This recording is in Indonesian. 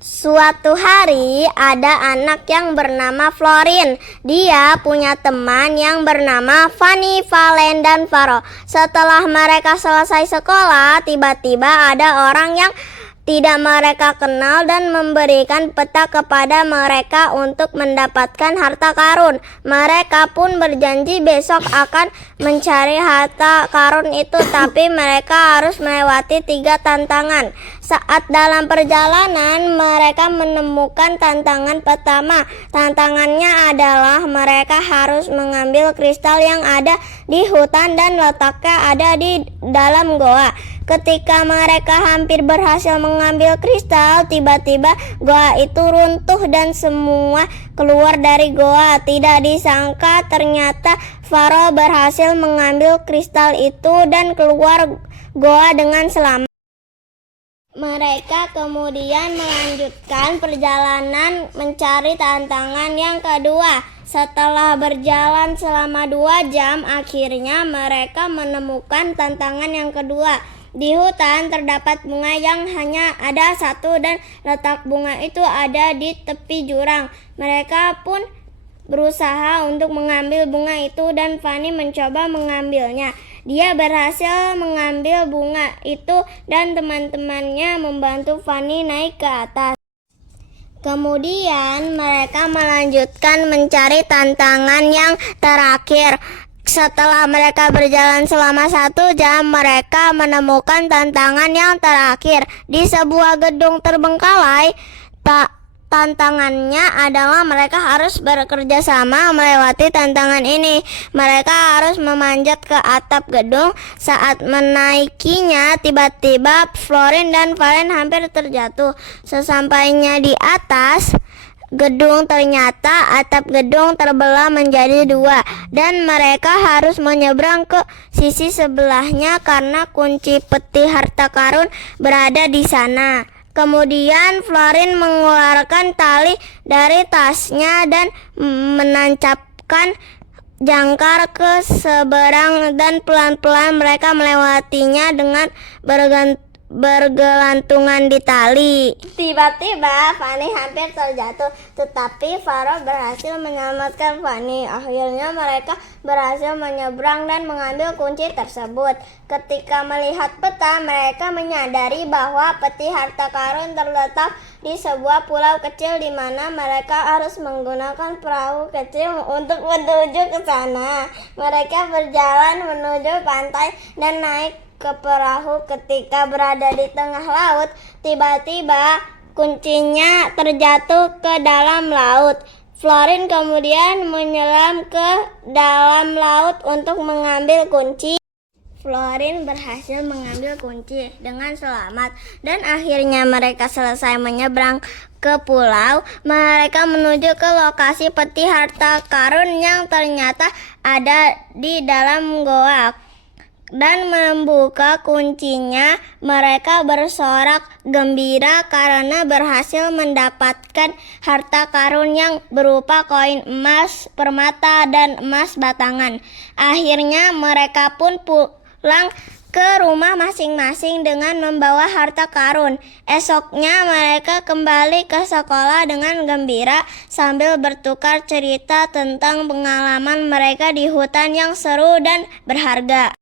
Suatu hari ada anak yang bernama Florin. Dia punya teman yang bernama Fanny, Valen, dan Faro. Setelah mereka selesai sekolah, tiba-tiba ada orang yang tidak mereka kenal dan memberikan peta kepada mereka untuk mendapatkan harta karun. Mereka pun berjanji besok akan mencari harta karun itu, tapi mereka harus melewati 3 tantangan. Saat dalam perjalanan, mereka menemukan tantangan pertama. Tantangannya adalah mereka harus mengambil kristal yang ada di hutan dan letaknya ada di dalam goa. Ketika mereka hampir berhasil mengambil kristal, tiba-tiba goa itu runtuh dan semua keluar dari goa. Tidak disangka ternyata Faro berhasil mengambil kristal itu dan keluar goa dengan selamat. Mereka kemudian melanjutkan perjalanan mencari tantangan yang kedua. Setelah berjalan selama 2 jam, akhirnya mereka menemukan tantangan yang kedua. Di hutan terdapat bunga yang hanya ada 1 dan letak bunga itu ada di tepi jurang. Mereka pun berusaha untuk mengambil bunga itu dan Fanny mencoba mengambilnya. Dia berhasil mengambil bunga itu dan teman-temannya membantu Fanny naik ke atas. Kemudian mereka melanjutkan mencari tantangan yang terakhir. Setelah mereka berjalan selama 1 jam, mereka menemukan tantangan yang terakhir. Di sebuah gedung terbengkalai, tantangannya adalah mereka harus bekerja sama melewati tantangan ini. Mereka harus memanjat ke atap gedung. Saat menaikinya, tiba-tiba Florin dan Valen hampir terjatuh. Sesampainya di atas gedung, ternyata atap gedung terbelah menjadi 2 dan mereka harus menyeberang ke sisi sebelahnya karena kunci peti harta karun berada di sana. Kemudian Florin mengeluarkan tali dari tasnya dan menancapkan jangkar ke seberang dan pelan-pelan mereka melewatinya dengan bergelantungan di tali. Tiba-tiba Fanny hampir terjatuh, tetapi Faro berhasil menyelamatkan Fanny. Akhirnya mereka berhasil menyeberang dan mengambil kunci tersebut. Ketika melihat peta, mereka menyadari bahwa peti harta karun terletak di sebuah pulau kecil di mana mereka harus menggunakan perahu kecil untuk menuju ke sana. Mereka berjalan menuju pantai dan naik ke perahu. Ketika berada di tengah laut, tiba-tiba kuncinya terjatuh ke dalam laut. Florin kemudian menyelam ke dalam laut untuk mengambil kunci. Florin berhasil mengambil kunci dengan selamat dan akhirnya mereka selesai menyeberang ke pulau. Mereka menuju ke lokasi peti harta karun yang ternyata ada di dalam goa dan membuka kuncinya. Mereka bersorak gembira karena berhasil mendapatkan harta karun yang berupa koin emas, permata, dan emas batangan. Akhirnya mereka pun pulang ke rumah masing-masing dengan membawa harta karun. Esoknya mereka kembali ke sekolah dengan gembira sambil bertukar cerita tentang pengalaman mereka di hutan yang seru dan berharga.